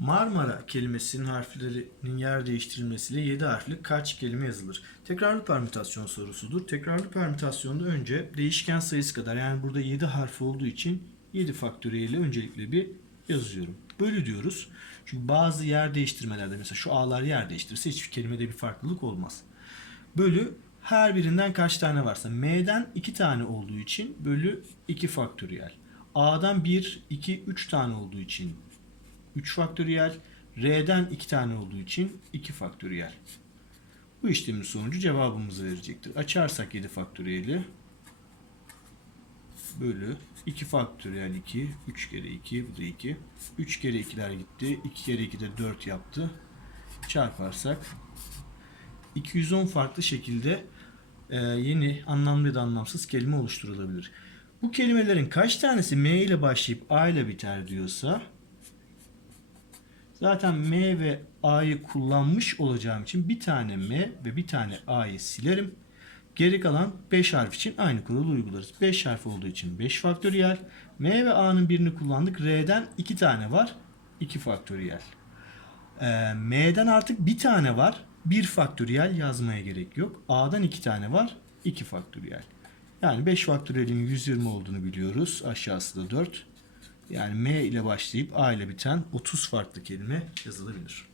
Marmara kelimesinin harflerinin yer değiştirilmesiyle 7 harfli kaç kelime yazılır? Tekrarlı permütasyon sorusudur. Tekrarlı permütasyonda önce değişken sayısı kadar yani burada 7 harfi olduğu için 7 faktöriyeli öncelikle bir yazıyorum. Bölü diyoruz. Çünkü bazı yer değiştirmelerde mesela şu A'lar yer değiştirirse hiçbir kelimede bir farklılık olmaz. Bölü her birinden kaç tane varsa M'den 2 tane olduğu için bölü 2 faktöriyel. A'dan 1, 2, 3 tane olduğu için 3 faktöriyel. R'den 2 tane olduğu için 2 faktöriyel. Bu işlemin sonucu cevabımızı verecektir. Açarsak 7 faktöriyeli bölü 2 faktöriyel 2, 3 kere 2, bu da 2. 3 kere 2'ler gitti. 2 kere 2 de 4 yaptı. Çarparsak 210 farklı şekilde e, yeni anlamlı ya da anlamsız kelime oluşturulabilir. Bu kelimelerin kaç tanesi M ile başlayıp A ile biter diyorsa zaten M ve A'yı kullanmış olacağım için bir tane M ve bir tane A'yı silerim. Geri kalan 5 harf için aynı kuralı uygularız. 5 harf olduğu için 5 faktöriyel. M ve A'nın birini kullandık. R'den 2 tane var. 2 faktöriyel. Ee, M'den artık bir tane var. 1 faktöriyel yazmaya gerek yok. A'dan 2 tane var. 2 faktöriyel. Yani 5 faktöriyelin 120 olduğunu biliyoruz. Aşağısı da 4. Yani M ile başlayıp A ile biten 30 farklı kelime yazılabilir.